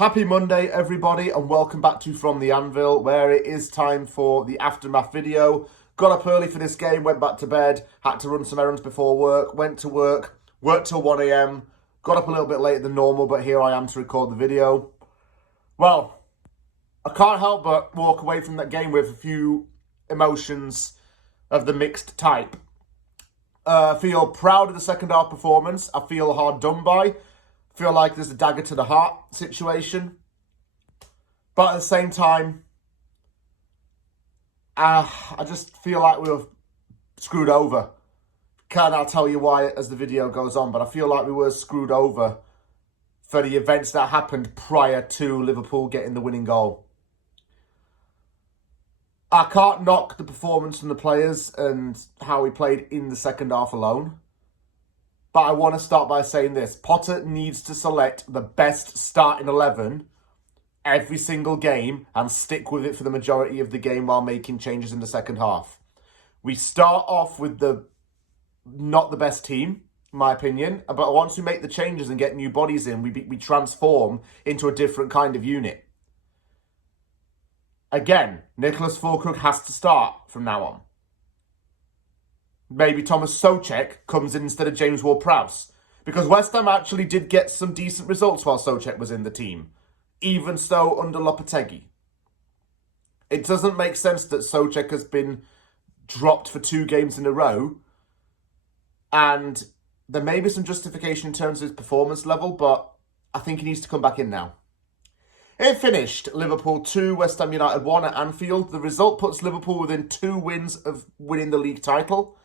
Happy Monday, everybody, and welcome back to From the Anvil, where it is time for the aftermath video. Got up early for this game, went back to bed, had to run some errands before work, went to work, worked till 1 a.m, got up a little bit later than normal, but here I am to record the video. Well, I can't help but walk away from that game with a few emotions of the mixed type. I feel proud of the second half performance. I feel hard done by. Feel like there's a dagger to the heart situation. But at the same time, I just feel like we were screwed over. I'll tell you why as the video goes on, but I feel like we were screwed over for the events that happened prior to Liverpool getting the winning goal. I can't knock the performance from the players and how we played in the second half alone. But I want to start by saying this. Potter needs to select the best starting 11 every single game and stick with it for the majority of the game while making changes in the second half. We start off with not the best team, in my opinion. But once we make the changes and get new bodies in, we transform into a different kind of unit. Again, Nicholas Füllkrug has to start from now on. Maybe Thomas Souček comes in instead of James Ward-Prowse. Because West Ham actually did get some decent results while Souček was in the team. Even so under Lopetegui. It doesn't make sense that Souček has been dropped for 2 games in a row. And there may be some justification in terms of his performance level, but I think he needs to come back in now. It finished Liverpool 2, West Ham United 1 at Anfield. The result puts Liverpool within 2 wins of winning the league title.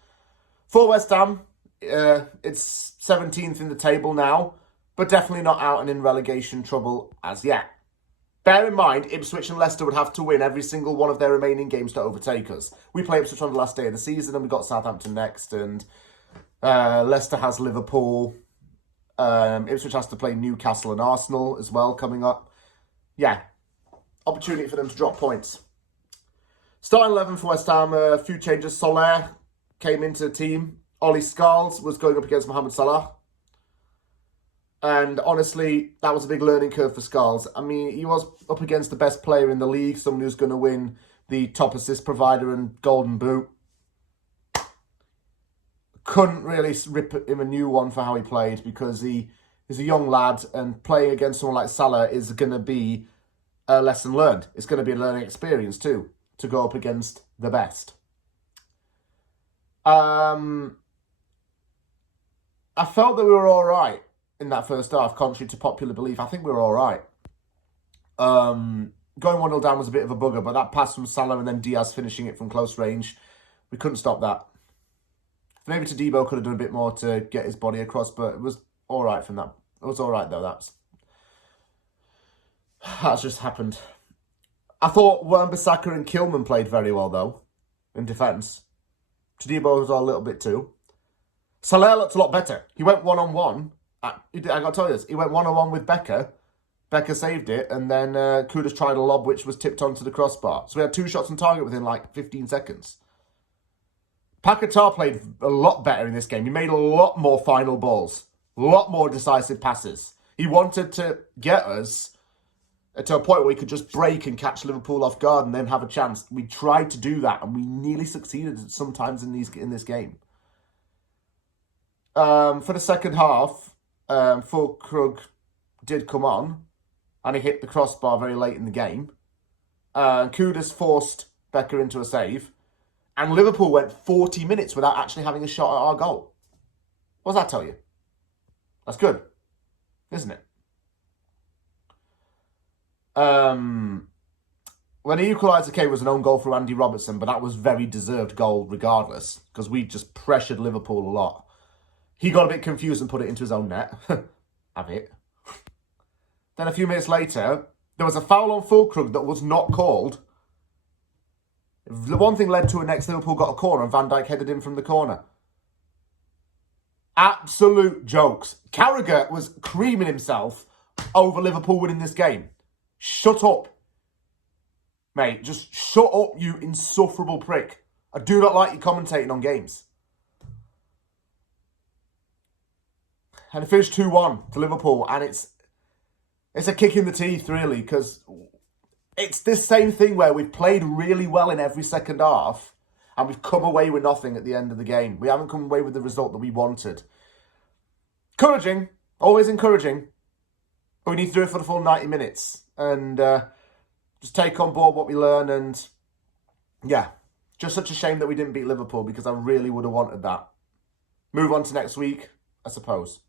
For West Ham, it's 17th in the table now, but definitely not out and in relegation trouble as yet. Bear in mind, Ipswich and Leicester would have to win every single one of their remaining games to overtake us. We play Ipswich on the last day of the season, and we've got Southampton next, and Leicester has Liverpool. Ipswich has to play Newcastle and Arsenal as well coming up. Yeah, opportunity for them to drop points. Starting 11 for West Ham, a few changes. Soler came into the team. Ollie Scholes was going up against Mohamed Salah. And honestly, that was a big learning curve for Scholes. I mean, he was up against the best player in the league, someone who's going to win the top assist provider and golden boot. Couldn't really rip him a new one for how he played because he is a young lad, and playing against someone like Salah is going to be a lesson learned. It's going to be a learning experience too, to go up against the best. I felt that we were all right in that first half, contrary to popular belief. I think we were all right. Going 1-0 down was a bit of a bugger, but that pass from Salah and then Diaz finishing it from close range, we couldn't stop that. Maybe Todibo could have done a bit more to get his body across, but it was all right from that. It was all right, though. That's just happened. I thought Wan-Bissaka and Kilman played very well, though, in defence. Todibo was a little bit too. Salah looked a lot better. He went one-on-one. I got to tell you this. He went one-on-one with Becker. Becker saved it, and then Kudus tried a lob, which was tipped onto the crossbar. So we had 2 shots on target within like 15 seconds. Paquetá played a lot better in this game. He made a lot more final balls. A lot more decisive passes. He wanted to get us to a point where we could just break and catch Liverpool off guard and then have a chance. We tried to do that, and we nearly succeeded sometimes in this game. For the second half, Füllkrug did come on, and he hit the crossbar very late in the game. Kudus forced Becker into a save, and Liverpool went 40 minutes without actually having a shot at our goal. What does that tell you? That's good, isn't it? When the equaliser came, it was an own goal for Andy Robertson, but that was very deserved goal regardless, because we just pressured Liverpool a lot. He got a bit confused and put it into his own net. Have it. Then a few minutes later, there was a foul on Füllkrug that was not called. The one thing led to a next. Liverpool got a corner and Van Dijk headed in from the corner. Absolute jokes. Carragher was creaming himself over Liverpool winning this game. Shut up. Mate, just shut up, you insufferable prick. I do not like you commentating on games. And it finished 2-1 to Liverpool, and it's It's a kick in the teeth, really, because it's this same thing where we've played really well in every second half and we've come away with nothing at the end of the game. We haven't come away with the result that we wanted. Encouraging, always encouraging, but we need to do it for the full 90 minutes and just take on board what we learn. And yeah, just such a shame that we didn't beat Liverpool because I really would have wanted that. Move on to next week, I suppose.